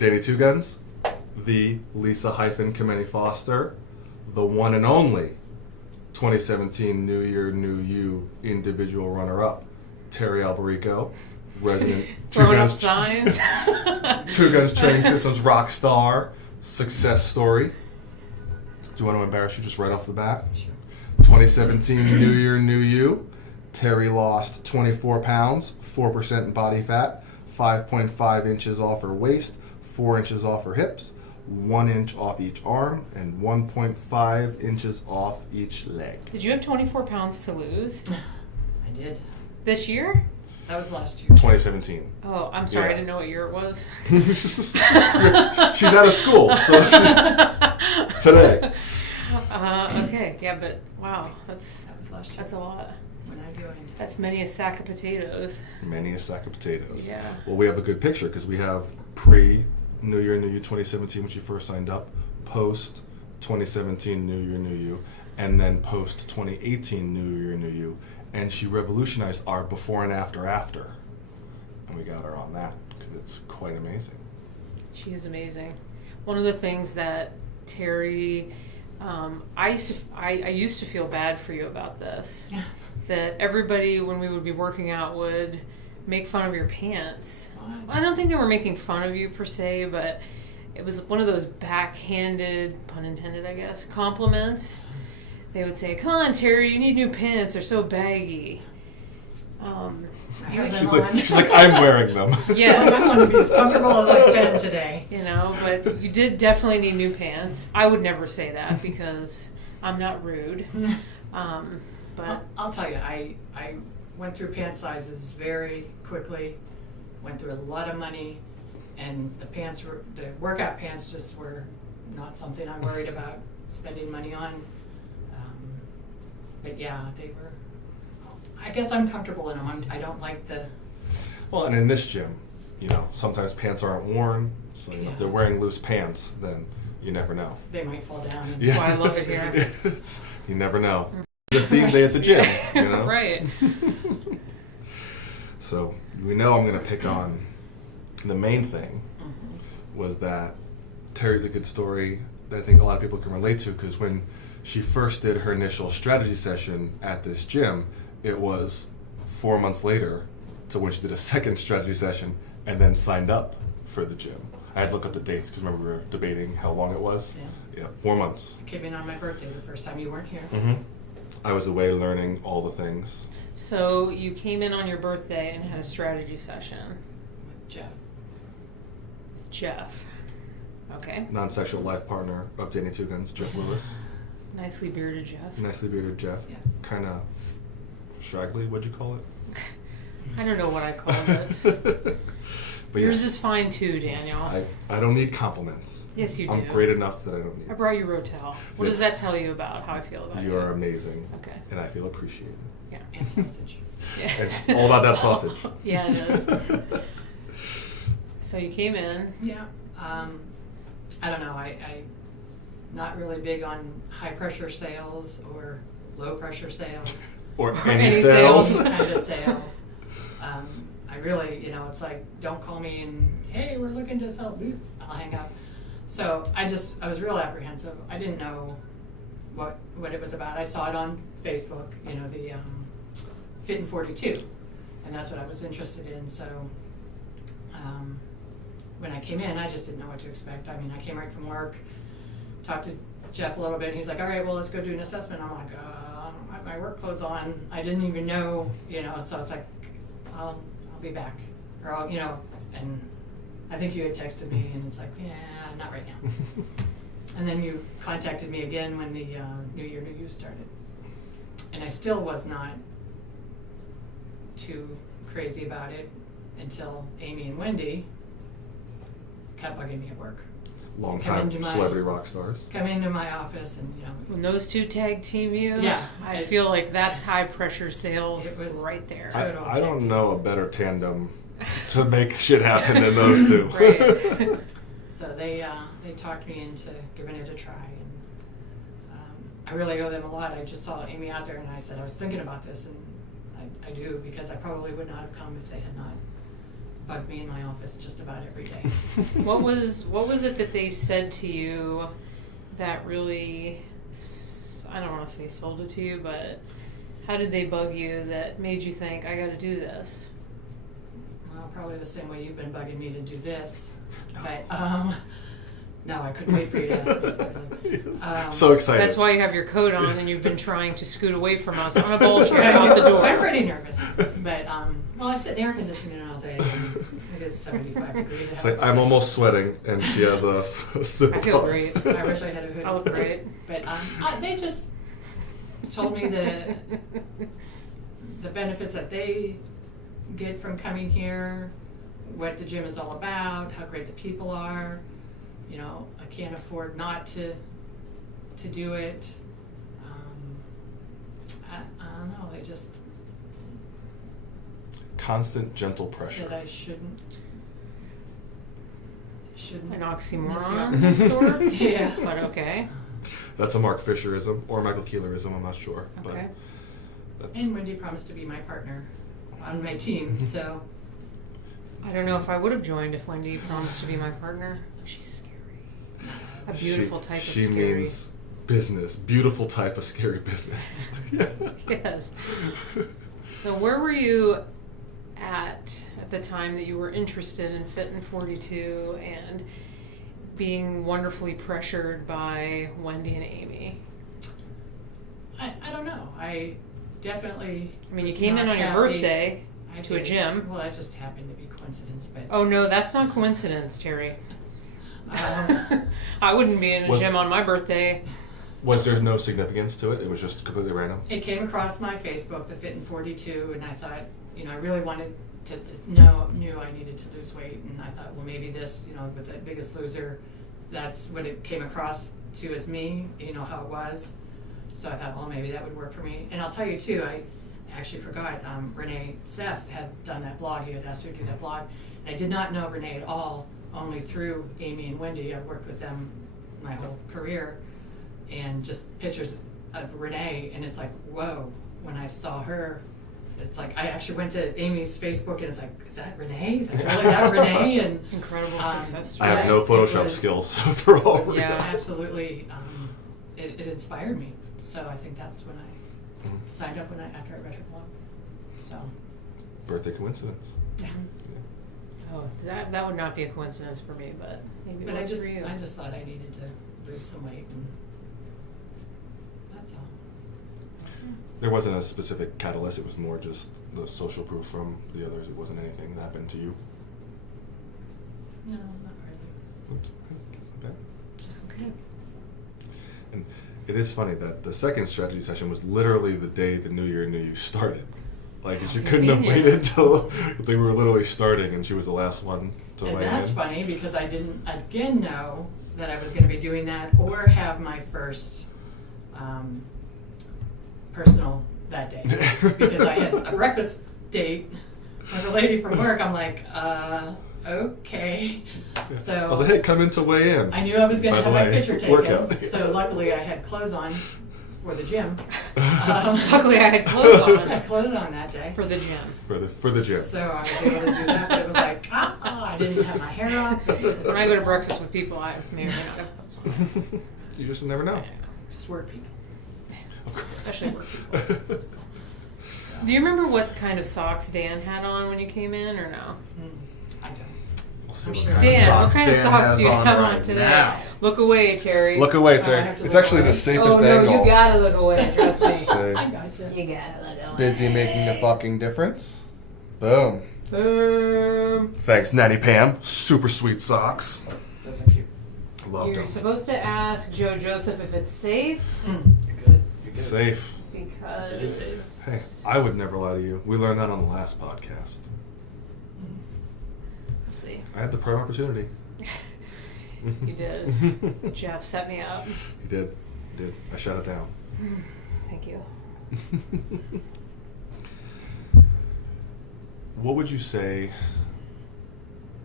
Danny Two Guns, the Lisa Kemeny Foster, the one and only 2017 New Year, New You individual runner-up, Teri Alberico, resident Throwing up signs. Two Guns Training Systems rock star, success story. Do you want to embarrass you just right off the bat? Sure. 2017 New Year, New You. Teri lost 24 pounds, 4% in body fat, 5.5 inches off her waist, 4 inches off her hips, 1 inch off each arm, and 1.5 inches off each leg. Did you have 24 pounds to lose? I did. This year? That was last year. 2017. Oh, I'm sorry. Yeah. I didn't know what year it was. She's out of school, so today. Okay. Yeah, but wow, That was last year. that's a lot. When I joined. That's many a sack of potatoes. Many a sack of potatoes. Yeah. Well, we have a good picture because we have pre-New Year, New You 2017 when she first signed up, post 2017 New Year, New You, and then post 2018 New Year, New You. And she revolutionized our before and after. And we got her on that because it's quite amazing. She is amazing. One of the things that Teri, I used to feel bad for you about this. Yeah. That everybody, when we would be working out, would make fun of your pants. I don't think they were making fun of you per se, but it was one of those backhanded, pun intended, I guess, compliments. They would say, "Come on, Teri, you need new pants. They're so baggy." She's like, I'm wearing them. Yes. I want to be as comfortable as I can today. You know, but you did definitely need new pants. I would never say that because I'm not rude. But I'll tell you, I went through pant sizes very quickly, went through a lot of money, and the workout pants just were not something I worried about spending money on. But yeah, they were, I guess I'm comfortable in them. I don't like the... Well, and in this gym, sometimes pants aren't worn, so if they're wearing loose pants, then you never know. They might fall down. that's why I love it here. You never know. The theme day at the gym, Right. So we know I'm going to pick on the main thing was that Teri's a good story that I think a lot of people can relate to because when she first did her initial strategy session at this gym, it was 4 months later to when she did a second strategy session and then signed up for the gym. I had to look up the dates because remember we were debating how long it was. Yeah. 4 months. I came in on my birthday the first time you weren't here. I was away learning all the things. So you came in on your birthday and had a strategy session Jeff. with Jeff. Okay. Non-sexual life partner of Danny Two Guns, Jeff Lewis. Nicely bearded Jeff. Nicely bearded Jeff. Yes. Kind of straggly, what'd you call it? I don't know what I called it. But Yours is fine too, Daniel. I don't need compliments. Yes, you do. I'm great enough that I don't need I brought you Rotel. What does that tell you about how I feel about you? You are amazing. Okay. And I feel appreciated. Yeah. And sausage. Yeah. It's all about that sausage. Yeah, it is. So you came in. Yeah. I don't know. I not really big on high pressure sales or low pressure sales. Or Any any sales. Kind of sales. I really, it's like, don't call me and, hey, we're looking to sell. Boop, I'll hang up. So I was real apprehensive. I didn't know what it was about. I saw it on Facebook, the Fit in 42, and that's what I was interested in. So when I came in, I just didn't know what to expect. I mean, I came right from work, talked to Jeff a little bit, and he's like, all right, well, let's go do an assessment. I'm like, I have my work clothes on. I didn't even know, so it's like, I'll be back. Or I'll, and I think you had texted me, and it's like, yeah, not right now. And then you contacted me again when the New Year, New You started. And I still was not too crazy about it until Amy and Wendy kept bugging me at work. Long-time celebrity rock stars. Come into my office and, When those two tag team you, Yeah. I feel like that's high pressure sales It was right there. I don't know a better tandem to make shit happen than those two. Right. So they talked me into giving it a try, and I really owe them a lot. I just saw Amy out there, and I said I was thinking about this, and I do, because I probably would not have come if they had not bug me in my office just about every day. What was it that they said to you that really, I don't want to say sold it to you, but how did they bug you that made you think, I got to do this? Well, probably the same way you've been bugging me to do this. But, no, I couldn't wait for you to ask me. So excited. That's why you have your coat on and you've been trying to scoot away from us on a bowl chair out the door. I'm pretty nervous. But, well, I sit in air conditioning all day. And it is 75 degrees. It's like I'm almost sweating, and she has a I feel great. I wish I had a hoodie. I look great. But they just told me the benefits that they get from coming here, what the gym is all about, how great the people are. You know, I can't afford not to do it. I don't know. They just constant gentle pressure. said I shouldn't. An miss oxymoron you. of sorts? Yeah. But okay. That's a Mark Fisherism or Michael Keelerism. I'm not sure. Okay. But And Wendy promised to be my partner on my team, so. I don't know if I would have joined if Wendy promised to be my partner. She's scary. A beautiful type of she scary. means business. Beautiful type of scary business. Yes. So where were you at the time that you were interested in Fit and 42 and being wonderfully pressured by Wendy and Amy? I don't know. I definitely. I mean, you was came in not on your happy. birthday I to a did. gym. Well, that just happened to be coincidence, but. Oh no, that's not coincidence, Teri. I wouldn't be in a gym on my birthday. Was there no significance to it? It was just completely random? It came across my Facebook, the Fit in 42, and I thought, I really wanted to knew I needed to lose weight, and I thought, well, maybe this, with the Biggest Loser, that's what it came across to as me, how it was. So I thought, well, maybe that would work for me. And I'll tell you too, I actually forgot, Renee Seth had done that blog. He had asked her to do that blog. And I did not know Renee at all, only through Amy and Wendy. I've worked with them my whole career, and just pictures of Renee, and it's like, whoa, when I saw her, it's like, I actually went to Amy's Facebook, and it's like, is that Renee? That's really that Renee? And Incredible success I have story. no Yes, it Photoshop was- skills, so they're all real. Yeah. Absolutely, it inspired me. So I think that's when I signed up after I read her blog. So. Birthday coincidence. Yeah. Oh, that would not be a coincidence for me, but maybe But it I was just for you. thought I needed to lose some weight, and that's all. There wasn't a specific catalyst. It was more just the social proof from the others. It wasn't anything that happened to you. No, not really. Oops, that's not bad. Just okay. And it is funny that the second strategy session was literally the day the New Year New You started. Like, she couldn't have Convenient. waited till they were literally starting, and she was the last one to And weigh that's in. funny because I didn't again know that I was going to be doing that or have my first personal that day, because I had a breakfast date with a lady from work. I'm like, okay. So I was like, hey, come in to weigh in. I knew I was going By to the have my way, picture taken. workout. So luckily I had clothes on for the gym. Luckily, I had clothes I had on clothes on that day. for the gym. for the gym. So I was able to do that, but it was like, I didn't have my hair up. When I go to breakfast with people, I may or may not have clothes on. You just never know. Just work people. Of course. Especially work people. Do you remember what kind of socks Dan had on when you came in, or no? I don't. We'll see I'm what sure. kind of Dan, what socks kind of Dan socks has do you have on right today? now. Look away, Teri. Look away, I Terry. have to It's look actually away. the safest Oh no, angle. you gotta look away. Trust me. Say, I gotcha. You gotta look away. busy making a fucking difference. Boom. Boom. Thanks, Nanny Pam. Super sweet socks. Those are cute. Loved You're them. supposed to ask Joe Joseph if it's safe Good. Safe. because. It is safe. Hey, I would never lie to you. We learned that on the last podcast. We'll see. I had the prime opportunity. You did. Jeff set me up. You did. You did. I shut it down. Thank you. What would you say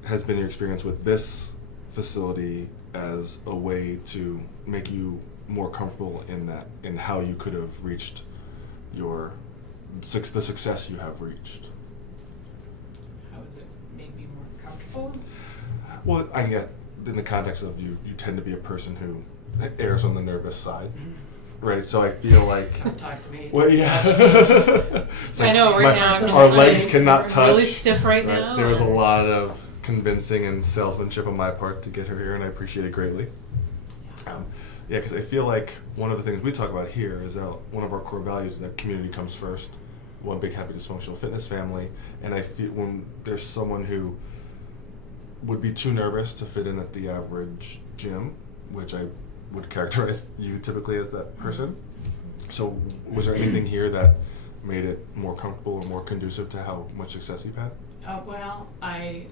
has been your experience with this facility as a way to make you more comfortable in how you could have reached the success you have reached? How has it made me people? Well, I get in the context of you tend to be a person who errs on the nervous side, right? So I feel like. Come talk to me. Well, yeah. It's I know, right now I'm just our like, legs cannot touch. really stiff right now. There was a lot of convincing and salesmanship on my part to get her here, and I appreciate it greatly. Yeah, because I feel like one of the things we talk about here is that one of our core values is that community comes first. One big, happy, dysfunctional fitness family. And I feel when there's someone who would be too nervous to fit in at the average gym, which I would characterize you typically as that person. So was there anything here that made it more comfortable or more conducive to how much success you've had? Well, I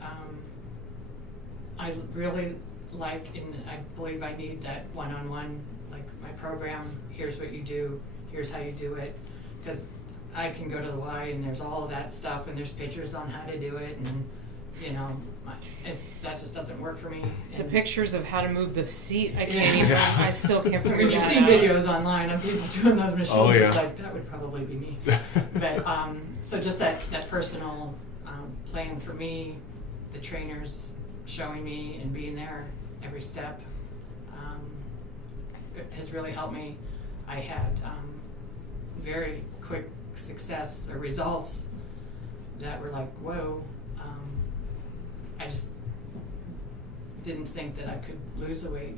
really like, I believe I need that one-on-one, like my program, here's what you do, here's how you do it. Because I can go to the Y and there's all of that stuff and there's pictures on how to do it, and that just doesn't work for me. The And pictures of how to move the seat, I can't even, I still can't figure when you that see out. videos online of people doing those machines, Oh, yeah. it's like, that would probably be me. But so just that personal plan for me, the trainers showing me and being there every step, it has really helped me. I had very quick success or results that were like, whoa. I just didn't think that I could lose the weight.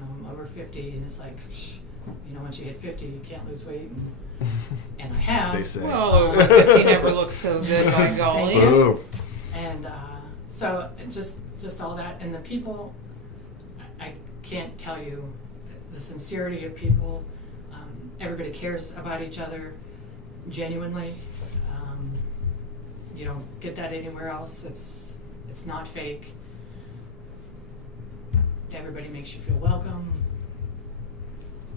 I'm over 50, and it's like, once you hit 50, you can't lose weight, and I have. They say. Well, over 50 never looks so good, by golly. Thank you. Boom. And so just all that, and the people, I can't tell you the sincerity of people. Everybody cares about each other genuinely. You don't get that anywhere else. It's not fake. Everybody makes you feel welcome.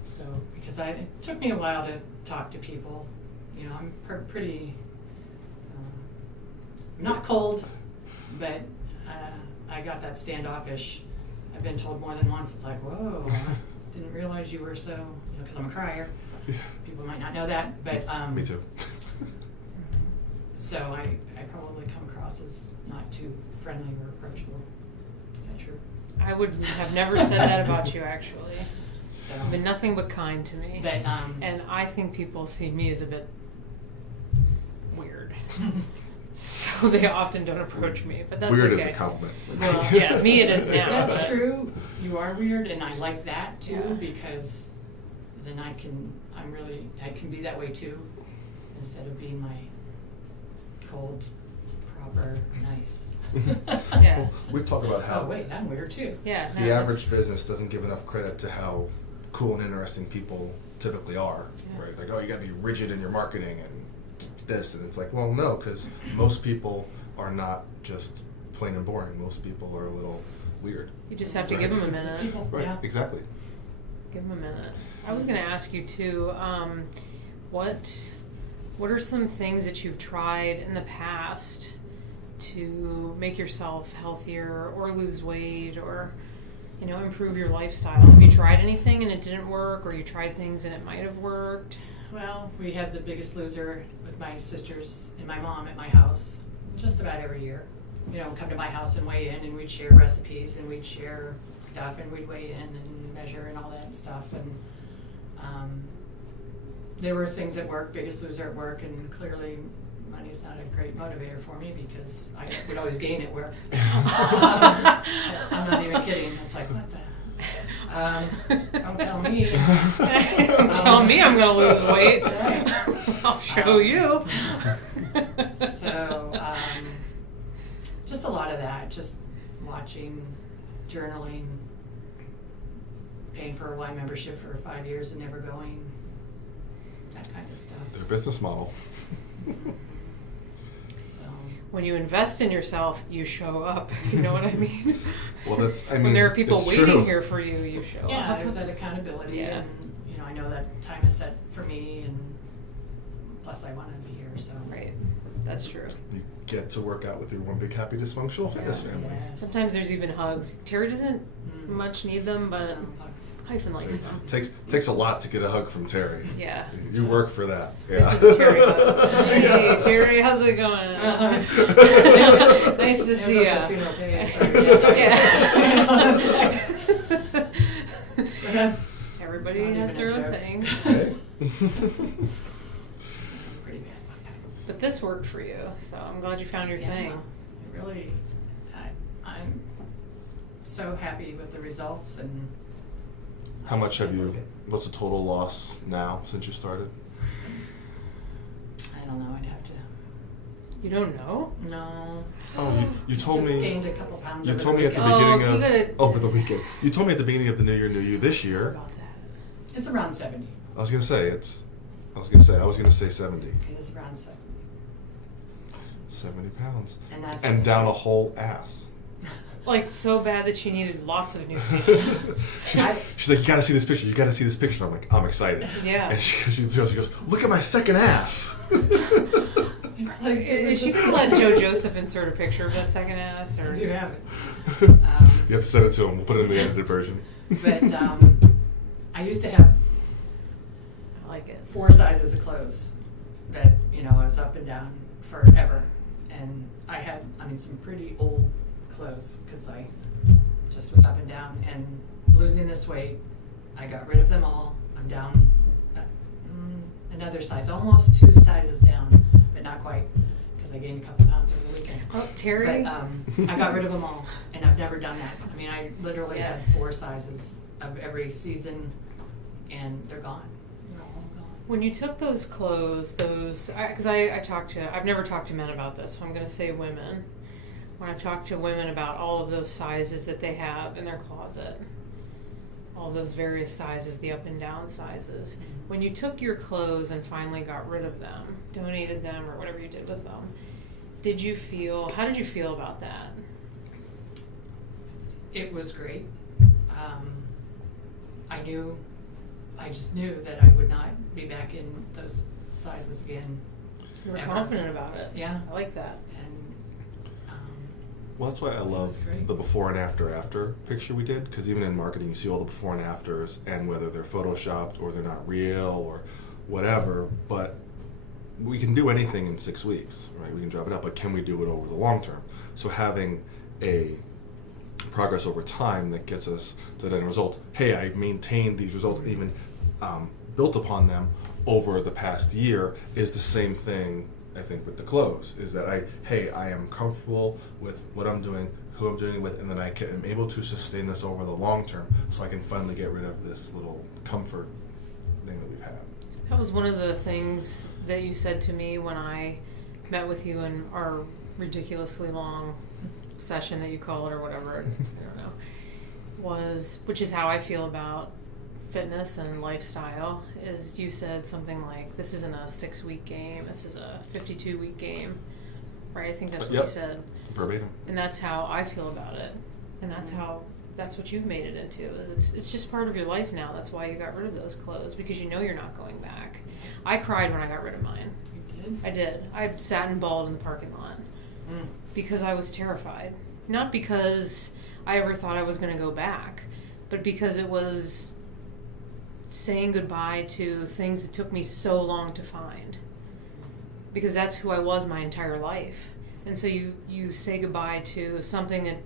So, because it took me a while to talk to people. I'm pretty, not cold, but I got that standoffish. I've been told more than once, it's like, whoa, I didn't realize you were so, because I'm a crier. Yeah. People might not know that, but. Me too. So I probably come across as not too friendly or approachable. Is that true? I would have never said that about you, actually. So, You've been nothing but kind to me. but And I think people see me as a bit weird. So they often don't approach me, but that's Weird okay. is a compliment. Well, yeah, me it is now. that's but- true. You are weird, and I like that too, Yeah. because then I can be that way too, instead of being my cold, proper, nice. Yeah. Well, we talk about how Oh wait, I'm weird too. Yeah. no, the average that's- business doesn't give enough credit to how cool and interesting people typically are, Yeah. right? Like, oh, you got to be rigid in your marketing and this, and it's like, well, no, because most people are not just plain and boring. Most people are a little weird. You just have to give them a minute. People, Right, yeah. exactly. Give them a minute. I was going to ask you too, what are some things that you've tried in the past to make yourself healthier or lose weight or, improve your lifestyle? Have you tried anything and it didn't work, or you tried things and it might have worked? Well, we had the Biggest Loser with my sisters and my mom at my house just about every year. Come to my house and weigh in, and we'd share recipes, and we'd share stuff, and we'd weigh in and measure and all that stuff. And there were things at work, Biggest Loser at work, and clearly money's not a great motivator for me because I would always gain at work. I'm not even kidding. It's like, what the? Don't tell me. Tell me I'm going to lose weight. Right. I'll show you. So, just a lot of that, just watching, journaling, paying for a Y membership for 5 years and never going, that kind of stuff. Their business model. So, When you invest in yourself, you show up, if you know what I mean. Well, When there are people it's waiting true. here for you, you show yeah, up. there's that accountability, Yeah. and I know that time is set for me, and plus I want to be here. So Right. That's true. You get to work out with your one big, happy, dysfunctional fitness Yeah. family. Yes. Sometimes there's even hugs. Teri doesn't Mm. much need them, but Hyphen likes them. Takes a lot to get a hug from Teri. Yeah. You work for that. Yeah. This is a Teri hug. Hey, Teri, how's it going? Nice to It see was ya. a funeral thing, I'm sorry, Yeah. But that's Everybody Not has even their a own joke. thing. pretty bad. But this worked for you, so I'm glad you found your thing. It really, I'm so happy with the results and. How much have you, what's the total loss now since you started? I don't know, I'd have to. You don't know? No. Oh, you told Just me. gained a couple pounds You over told the me at the weekend. beginning you gotta- of over the weekend. You told me at the beginning of the New Year, New You this year. About that. It's around 70. I was gonna say 70. It is around 70. 70 pounds. And that's. And down a whole ass. Like so bad that she needed lots of new pants. She's like, you gotta see this picture. You gotta see this picture. I'm like, I'm excited. Yeah. And she goes, look at my second ass. It's like, Is she gonna let Joe Joseph insert a picture of that second ass, or? I do have it. You have to send it to him. We'll put it in the edited version. But I used to have I like it. 4 sizes of clothes that, I was up and down forever. And I had, some pretty old clothes because I just was up and down. And losing this weight, I got rid of them all. I'm down another size, almost 2 sizes down, but not quite because I gained a couple pounds over the weekend. Oh, Teri. But I got rid of them all, and I've never done that. I literally Yes. had 4 sizes of every season, and they're gone. They're all gone. When you took those clothes, because I talked to, I've never talked to men about this, so I'm going to say women. When I've talked to women about all of those sizes that they have in their closet, all those various sizes, the up and down sizes, when you took your clothes and finally got rid of them, donated them, or whatever you did with them, how did you feel about that? It was great. I just knew that I would not be back in those sizes again. You were Ever. confident about it. Yeah. I like that. And Well, that's why I love was great. the before and after picture we did, because even in marketing, you see all the before and afters, and whether they're photoshopped or they're not real or whatever, but we can do anything in 6 weeks, right? We can drop it up, but can we do it over the long term? So having a progress over time that gets us to the end result. Hey, I maintained these results, even built upon them over the past year, is the same thing, I think, with the clothes, is that I am comfortable with what I'm doing, who I'm doing it with, and then am able to sustain this over the long term, so I can finally get rid of this little comfort thing that we've had. That was one of the things that you said to me when I met with you in our ridiculously long session that you call it, or whatever, I don't know, which is how I feel about fitness and lifestyle, is you said something like, this isn't a 6-week game, this is a 52-week game, right? I think that's what Yep. you said. Verbatim. And that's how I feel about it. And that's what you've made it into, is it's just part of your life now. That's why you got rid of those clothes, because you know you're not going back. I cried when I got rid of mine. you did? I did. I sat and bawled in the parking lot because I was terrified. Not because I ever thought I was going to go back, but because it was saying goodbye to things that took me so long to find. Because that's who I was my entire life. And so you say goodbye to something that,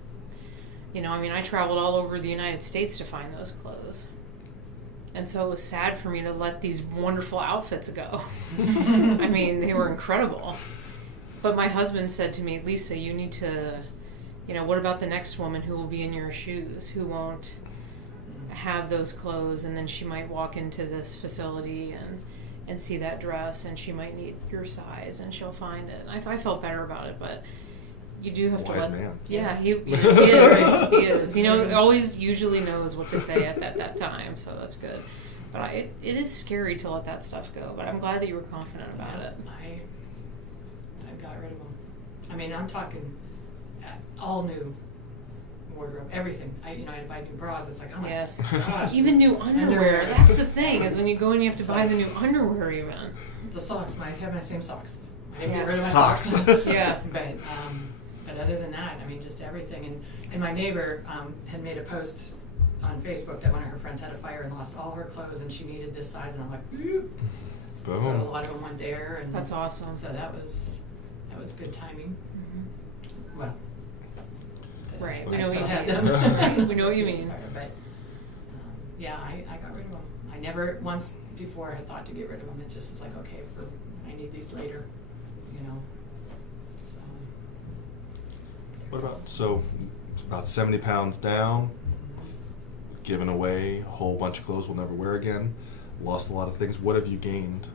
I traveled all over the United States to find those clothes. And so it was sad for me to let these wonderful outfits go. They were incredible. But my husband said to me, Lisa, you need to, what about the next woman who will be in your shoes, who won't have those clothes, and then she might walk into this facility and see that dress, and she might need your size, and she'll find it. And I felt better about it, but you do have to Wise let... man. Yeah, he is. He is. He always usually knows what to say at that time, so that's good. But it is scary to let that stuff go, but I'm glad that you were confident about it. I got rid of them. I'm talking all new wardrobe, everything. I had to buy new bras. It's like, oh my Yes. gosh. Even new underwear. That's the thing, is when you go and you have to buy the new underwear even. The socks. I have my same socks. I didn't Yeah. get rid of my Socks. socks. Yeah. But other than that, just everything. And my neighbor had made a post on Facebook that one of her friends had a fire and lost all her clothes, and she needed this size, and I'm like, "Ooh." So Boom. a lot of them went there, and That's awesome. So that was good timing. Well, Right. But We I know what still you had mean. them. Right. We know what you mean. But yeah, I got rid of them. I never once before had thought to get rid of them. It just was like, okay, I need these later, you know. So What about, so it's about 70 pounds down, given away a whole bunch of clothes we'll never wear again, lost a lot of things. What have you gained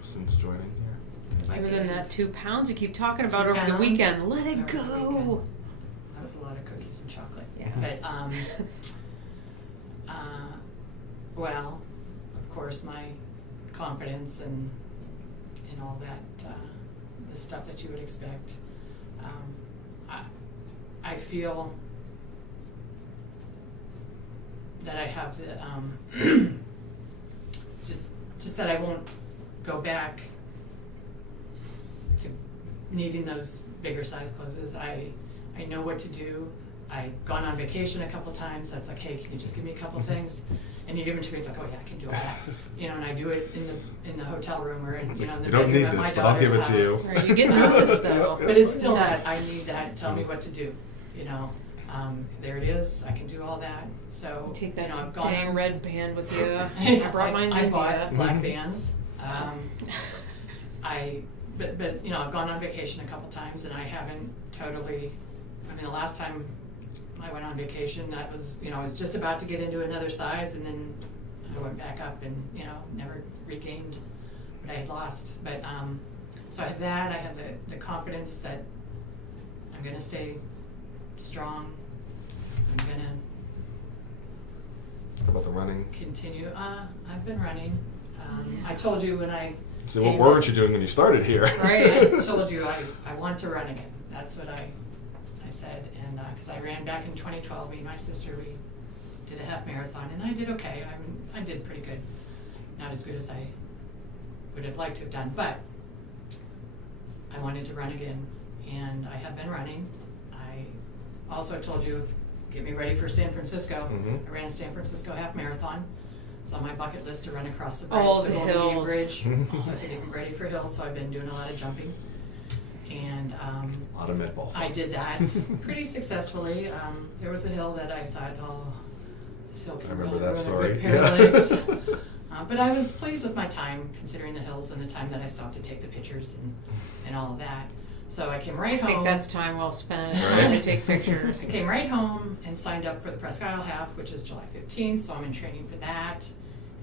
since joining here? Other than that 2 pounds you keep talking about 2 over the pounds weekend, let it over the go. weekend. That was a lot of cookies and chocolate. Yeah. But well, of course, my confidence and all that, the stuff that you would expect. I feel that I have the just that I won't go back to needing those bigger size clothes. I know what to do. I've gone on vacation a couple times. That's like, hey, can you just give me a couple things? And you give them to me. It's like, oh yeah, I can do all that. You know, and I do it in the hotel room or in, in the You bedroom don't need at my this, but I'll give it daughter's to you. house. Right, you get nervous though. But it's still that I need that. Tell me what to do. You know, there it is. I can do all that. So Take that you know, I've gone dang on- red band with you. I brought mine. I in, bought yeah. black bands. But you know, I've gone on vacation a couple times and I haven't totally. I mean, the last time I went on vacation, that was, you know, I was just about to get into another size, and then I went back up and, you know, never regained what I had lost. But so I have that. I have the confidence that I'm going to stay strong. I'm going to How about the running? continue. I've been running. I told you when I So what weren't you doing when you started here? Right. I told you I want to run again. That's what I said, and because I ran back in 2012, me and my sister, we did a half marathon, and I did okay. I did pretty good, not as good as I would have liked to have done, but I wanted to run again, and I have been running. I also told you, get me ready for San Francisco. Mhm. I ran a San Francisco half marathon. It's on my bucket list to run across the bridge, Oh, the the Golden Gate hills. Bridge. So I said, get me ready for hills. So I've been doing a lot of jumping, and A lot of med ball. I did that pretty successfully. There was a hill that I thought, oh, this hill can I remember really that ruin a story. good pair of legs. But I was pleased with my time, considering the hills and the time that I stopped to take the pictures and all of that. So I came right I home. think that's time well spent. It's Right. time to take pictures. I came right home and signed up for the Presque Isle Half, which is July 15th, so I'm in training for that.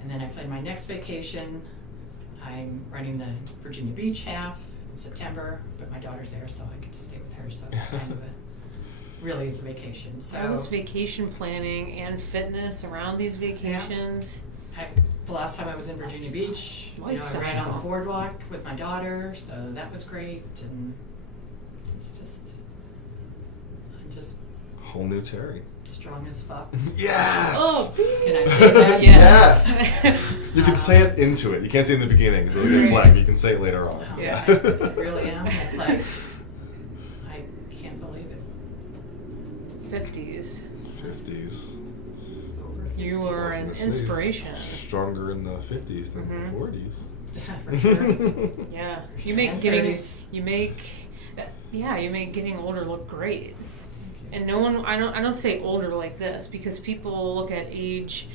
And then I plan my next vacation. I'm running the Virginia Beach Half in September, but my daughter's there, so I get to stay with her, so it's kind of really is a vacation. So I was vacation planning and fitness around these vacations. the last time I was in Virginia Beach, you know, I ran on the boardwalk with my daughter, so that was great, and it's just, I'm just Whole new Teri. strong as fuck. Yes! Oh, Can I say that? Yes! You can say it into it. You can't say it in the beginning because it'll get flagged, but you can say it later on. No, Yeah. I really am. It's like, I can't believe it. 50s. 50s. Over 50. You are I an was gonna say, inspiration. Stronger in the 50s than Mhm. the 40s. Yeah, for sure. Yeah, For you sure. make And getting 30s. you make getting older look great. Thank you. And no one, I don't say older like this because people look at age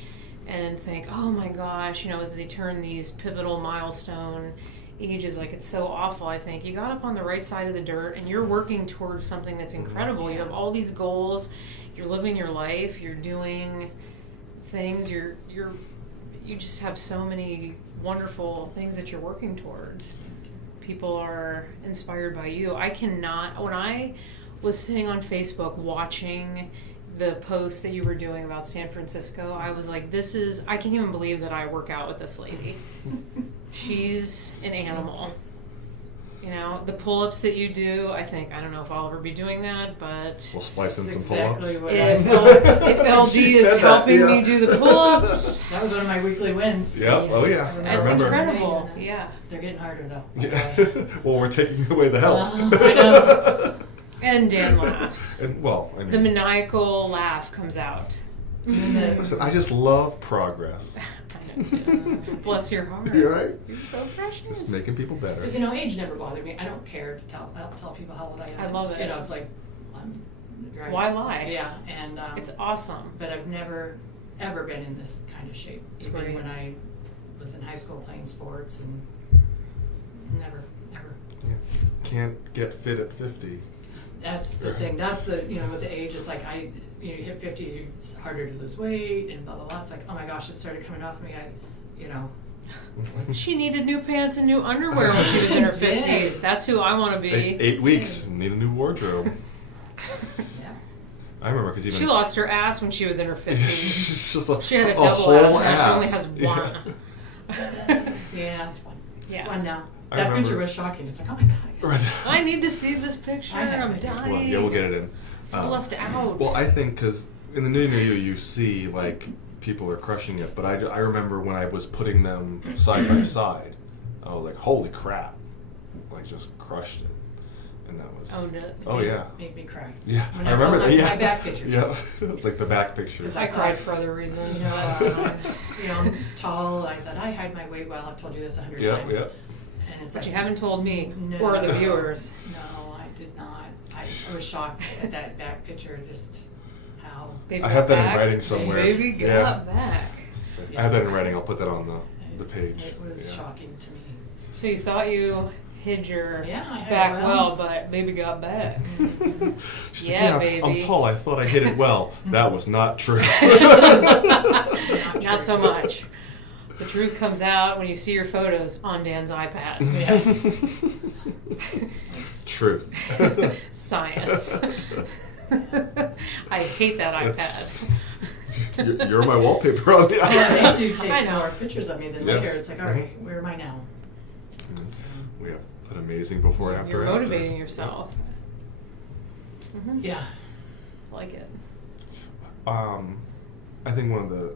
and think, oh my gosh, you know, as they turn these pivotal milestone ages, like it's so awful. I think you got up on the right side of the dirt and you're working towards something that's incredible. You have all these goals, you're living your life, you're doing things, you just have so many wonderful things that you're working towards. People are inspired by you. I cannot, when I was sitting on Facebook watching the post that you were doing about San Francisco, I was like, I can't even believe that I work out with this lady. She's an animal. You know, the pull-ups that you do, I don't know if I'll ever be doing that, but We'll splice in That's some exactly pull-ups. what if LD She is said that, helping yeah. me do the pull-ups, That was one of my weekly wins. Yep. Oh yeah. That's I that's remember. incredible. Yeah. They're getting harder though. Yeah. Well, we're taking away the help. I know. And Dan laughs. And well, I mean, The maniacal laugh comes out. listen, I just love progress. Bless your heart. You right? You're so precious. Just making people better. But, you know, age never bothered me. I don't care to tell people how old I am. I love It's, it. You know, it's like, Right. Why lie? Yeah, and It's awesome. but I've never ever been in this kind of shape. It's Even great. when I was in high school playing sports, and never, ever. Yeah. Can't get fit at 50. That's the thing. That's the, with the age, it's like you hit 50, it's harder to lose weight and blah blah blah. It's like, oh my gosh, it started coming off me. She needed new pants and new underwear when she was in her Did. 50s. That's who I want to be. 8 weeks, need a new wardrobe. Yeah. I remember because even She lost her ass when she was in her 50s. Just She had a whole double ass, now she only has Yeah. one. Yeah, it's fun. Yeah. It's fun now. I That remember- picture was shocking. It's like, oh my god. Right. I need to see this picture. I have I'm it. dying. Well, yeah, we'll get it in. Left out. Well, I think because in the new you see like people are crushing it, but I remember when I was putting them side by side, I was like, holy crap, like just crushed it, and that was. Oh, no. Oh yeah. Made me cry. Yeah, When I I saw remember my- that. Yeah, my back pictures. Yeah, it's like the back pictures. I cried for other reasons. I'm tall. I thought I hide my weight well. I've told you this 100 Yeah, times. yeah. And it's But like, you haven't told me No. or the viewers. No, I did not. I was shocked at that back picture. Just how. Baby I have got that in back. writing somewhere. Baby got Yeah. back. I have that in writing. I'll put that on the page. It was Yeah. shocking to me. So you thought you hid your Yeah, I had back it well, but baby got back. She's Yeah, like, baby. I'm tall. I thought I hit it well. That was not true. Not so much. The truth comes out when you see your photos on Dan's iPad. Yes. Truth. Science. I hate that That's- iPad. You're my wallpaper on the Well, iPad. they do take I know. more pictures of me than Yes. later. It's like, all right, where am I now? We have an amazing before after. You're after. motivating yourself. Mhm. Yeah. Like it. I think one of the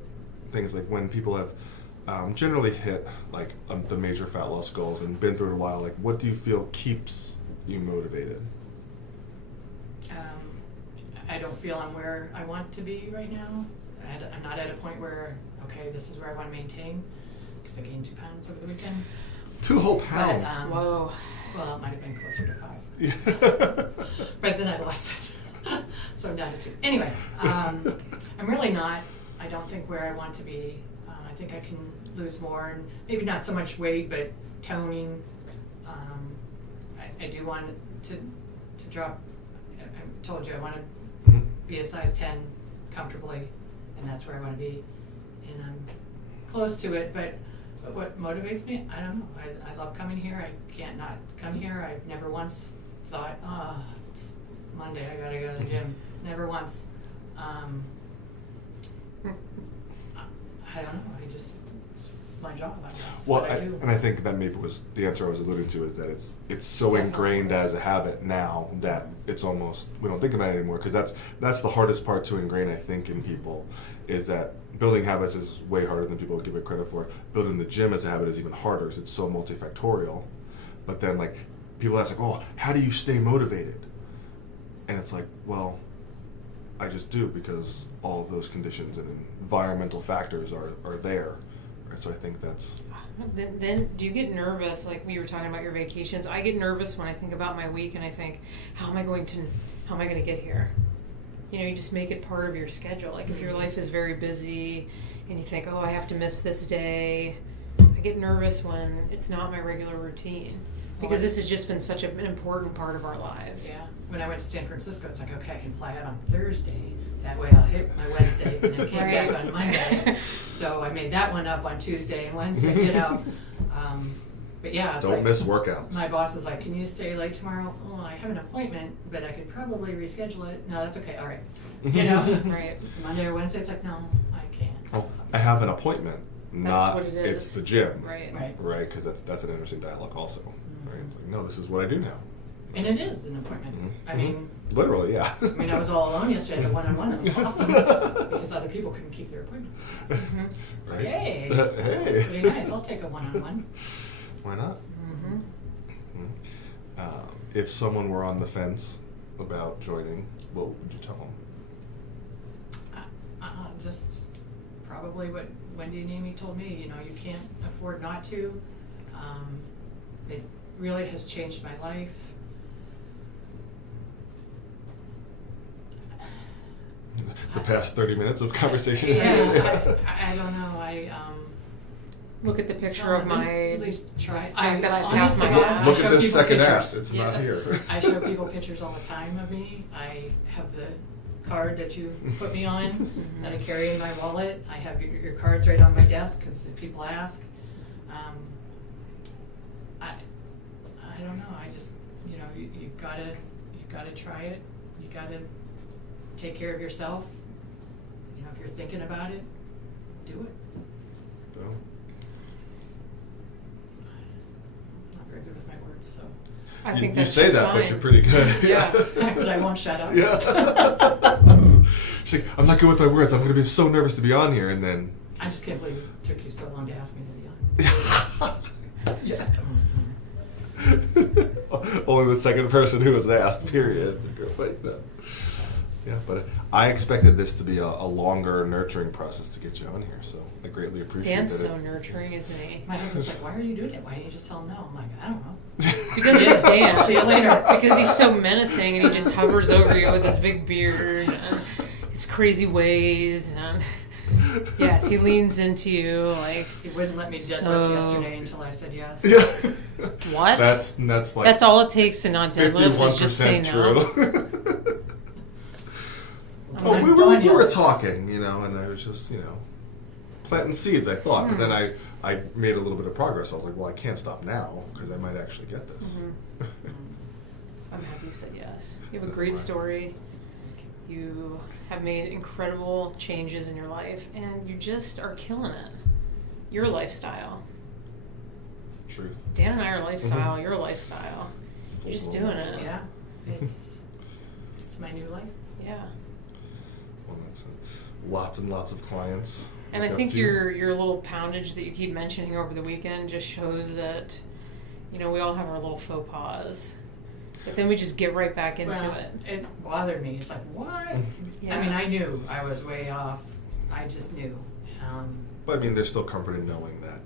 things, like when people have generally hit like the major fat loss goals and been through it a while, like what do you feel keeps you motivated? I don't feel I'm where I want to be right now. I'm not at a point where, okay, this is where I want to maintain, because I gained 2 pounds over the weekend. 2 whole But, pounds. Whoa. well, it might have been closer to 5. Yeah. But then I lost it. So I'm down to 2. Anyway, I'm really not, I don't think, where I want to be. I think I can lose more, and maybe not so much weight, but toning. I do want to drop. I told you I want to Mhm. be a size 10 comfortably, and that's where I want to be. And I'm close to it, but what motivates me, I don't know. I love coming here. I can't not come here. I've never once thought, oh, it's Monday, I gotta go to the gym. Never once. I don't know. It's my job. That's Well, what I do. and I think that maybe was the answer I was alluding to, is that it's so Definitely. ingrained as a habit now that it's almost, we don't think about it anymore, because that's the hardest part to ingrain, I think, in people, is that building habits is way harder than people give it credit for. Building the gym as a habit is even harder because it's so multifactorial. But then like people ask like, oh, how do you stay motivated? And it's like, well, I just do, because all of those conditions and environmental factors are there. Right? So I think that's... Then do you get nervous, like we were talking about your vacations? I get nervous when I think about my week and I think, how am I going to get here? You just make it part of your schedule. Like if your life is very busy and you think, oh, I have to miss this day. I get nervous when it's not my regular routine, because this has just been such an important part of our lives. Yeah. When I went to San Francisco, it's like, okay, I can fly out on Thursday. That way I'll hit my Wednesday and then came back on Monday. So I made that one up on Tuesday and Wednesday, But yeah, it's Don't like, miss workouts. my boss is like, can you stay late tomorrow? Oh, I have an appointment, but I could probably reschedule it. No, that's okay. All right. Right. It's Monday or Wednesday. It's like, no, I can't. Oh, I have an appointment. Not what it is. it's the gym. Right. Right. Because that's an interesting dialogue also. Right? It's like, no, this is what I do now. And it is an appointment. Mhm. I mean, Literally, yeah. I was all alone yesterday. I had a one-on-one. It was awesome because other people couldn't keep their appointment. Right? Hey, Hey. that's pretty nice. I'll take a one-on-one. Why not? Mm-hmm. If someone were on the fence about joining, what would you tell them? Just probably what Wendy and Amy told me. You can't afford not to. It really has changed my life. past 30 minutes of conversation. Yeah, I don't know. Look at the picture of my. At least try. That I honest sat my to God, ass. I Look show at this people second pictures. ass. It's not Yes. here. I show people pictures all the time of me. I have the card that you put me on that I carry in my wallet. I have your cards right on my desk because if people ask. I don't know. I just, you gotta try it. You gotta take care of yourself. If you're thinking about it, do it. Well, I'm not very good with my words, so. I you, think you that's say just that, fine. but you're pretty good. Yeah. But I won't shut up. Yeah. She's like, I'm not good with my words. I'm going to be so nervous to be on here, and then. I just can't believe it took you so long to ask me to be on. Yes. Only the second person who was asked. Period. Wait, no. Yeah, but I expected this to be a longer, nurturing process to get you on here, so I greatly appreciate Dan's it. so nurturing, isn't he? My husband's like, why are you doing it? Why didn't you just tell him no? I'm like, I don't know. Because he's Dan. See you later. Because he's so menacing and he just hovers over you with his big beard and his crazy ways. And yes, he leans into you like. He wouldn't let me deadlift So- yesterday until I said yes. Yeah. What? That's like That's all it takes to not deadlift is just say 51% no. true. I'm Oh, not we done were yet. talking, and I was just, planting seeds, I thought. But then I made a little bit of progress. I was like, well, I can't stop now, because I might actually get this. Mhm. I'm happy you said yes. You have a That's great fine. story. You have made incredible changes in your life, and you just are killing it. Your lifestyle. Truth. Dan and I are lifestyle. You're a lifestyle. You're just Full doing lifestyle. it. Yeah, it's my new life. Yeah. Well, that's lots and lots of clients. And I look up think to you. your little poundage that you keep mentioning over the weekend just shows that, we all have our little faux pas. But then we just get right back into Well, it. It bothered me. It's like, what? Yeah. I mean, I knew I was way off. I just knew. But I mean, there's still comfort in knowing that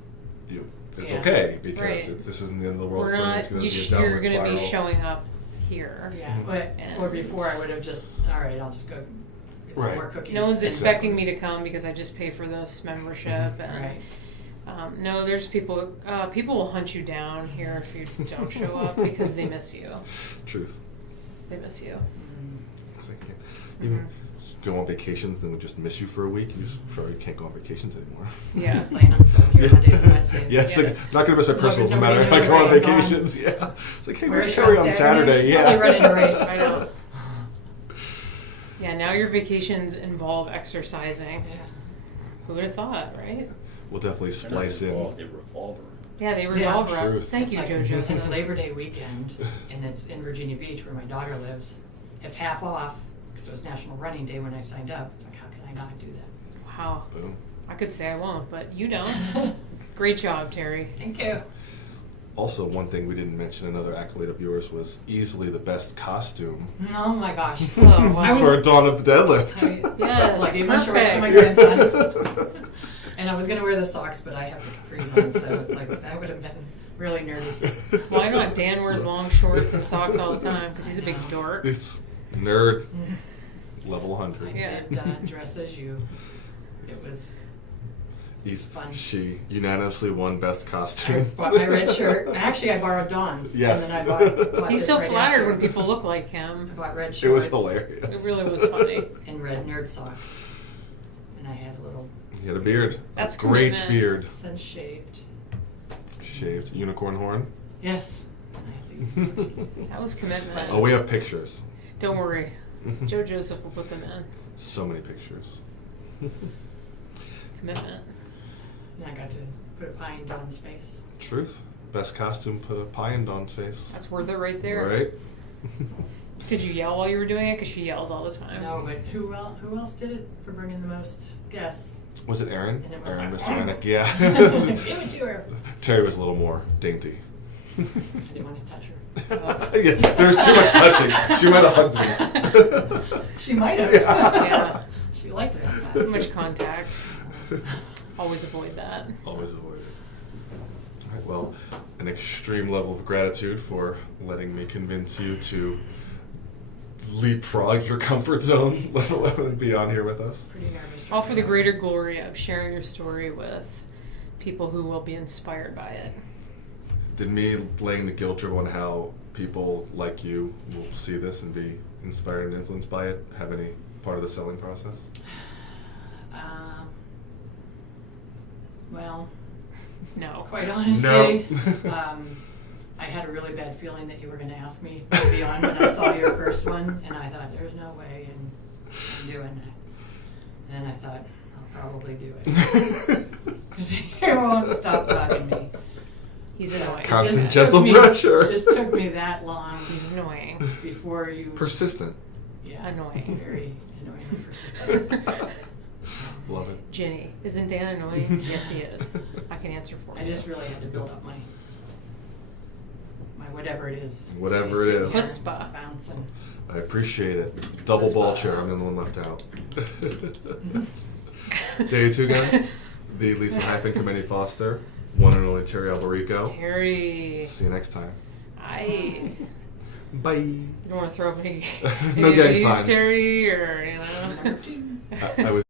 it's Yeah. okay, because Right. this isn't the end of the world. We're It's gonna- not. it's gonna be a You're downward going to be spiral. showing up here. Yeah, but or before I would have just, all right, I'll just go get some Right. more cookies. No one's and- expecting me to come because I just pay for this membership. And Right. no, there's people. People will hunt you down here if you don't show up because they miss you. Truth. They miss you. Mm. It's like, even go on vacations and we just miss you for a week. You just probably can't go on vacations anymore. Yeah. Just plain on Sunday or Mondays and Wednesdays. Yeah, it's like, Yes. not going to miss my personals no matter if I Nobody go on knows I'm vacations. Yeah. It's like, hey, Where's where's your Terry on Saturday? Yeah. Probably running a race. I know. Yeah, now your vacations involve exercising. Yeah. Who would have thought, right? We'll definitely splice in. They revolve around. Yeah, they revolve Yeah. around. Truth. Thank you, It's JoJo. It's Labor Day weekend, and it's in Virginia Beach where my daughter lives. It's half off because it was National Running Day when I signed up. It's like, how can I not do that? Wow. Boom. I could say I won't, but you don't. Great job, Teri. Thank you. Also, one thing we didn't mention, another accolade of yours, was easily the best costume Oh my gosh. Oh, wow. I was- for Dawn of the Deadlift. Yes, Well, I gave my shorts to my perfect. grandson. And I was going to wear the socks, but I have the capris on, so it's like, that would have been really nerdy. Why not? Dan wears long shorts and socks all the time because he's a big dork. This nerd, level 100. Yeah. Did dress as you. It was fun. She unanimously won best I costume. bought my red shirt. Actually, I borrowed Dawn's. Yes. And then I bought He's this so right flattered after. when people look like I him. bought red shorts. It was hilarious. It really was funny. And red nerd socks. And I had a little He had a beard. That's a great commitment. beard. sun shaved. Shaved unicorn horn. Yes. And I had to- That was commitment. Oh, we have pictures. Don't worry. Joe Joseph will put them in. So many pictures. Commitment. And I got to put a pie in Dawn's face. Truth. Best costume, put a pie in Dawn's face. That's worth it right there. Right? Did you yell while you were doing it? Because she yells all the time. No, but who else did it for bringing the most guests? Was it Aaron? And it was Aaron, like, Mr. Rennick. Yeah. Give it to her. Terry was a little more dainty. I didn't want to touch her. Yeah, there was too much touching. She might have hugged me. She might have. Yeah. She liked it. Too much contact. Always avoid that. Always avoid it. All right, well, an extreme level of gratitude for letting me convince you to leapfrog your comfort zone, let alone be on here with us. Pretty nervous. All for the greater glory of sharing your story with people who will be inspired by it. Did me laying the guilt trip on how people like you will see this and be inspired and influenced by it have any part of the selling process? Well, No. quite honestly, No. I had a really bad feeling that you were going to ask me to be on when I saw your first one, and I thought, there's no way I'm doing it. And I thought, I'll probably do it. Because he won't stop bugging me. He's annoying. Constant gentle pressure. It just took me that long He's annoying. before you... Persistent. Yeah, Annoying. very annoyingly persistent. Love it. Jenny, isn't Dan annoying? Yes, he is. I can answer for I you. just really had to build up my whatever it is. Whatever it is. Chutzpah. Bouncing. I appreciate it. Double That's ball fine. chair. I'm the one left out. Day 2, guys. The Lisa Committee Foster. One and only Teri Alberico. Terry. See you next time. I Bye. don't want to throw any No gang any signs. Terry or, you know. Number 2. I would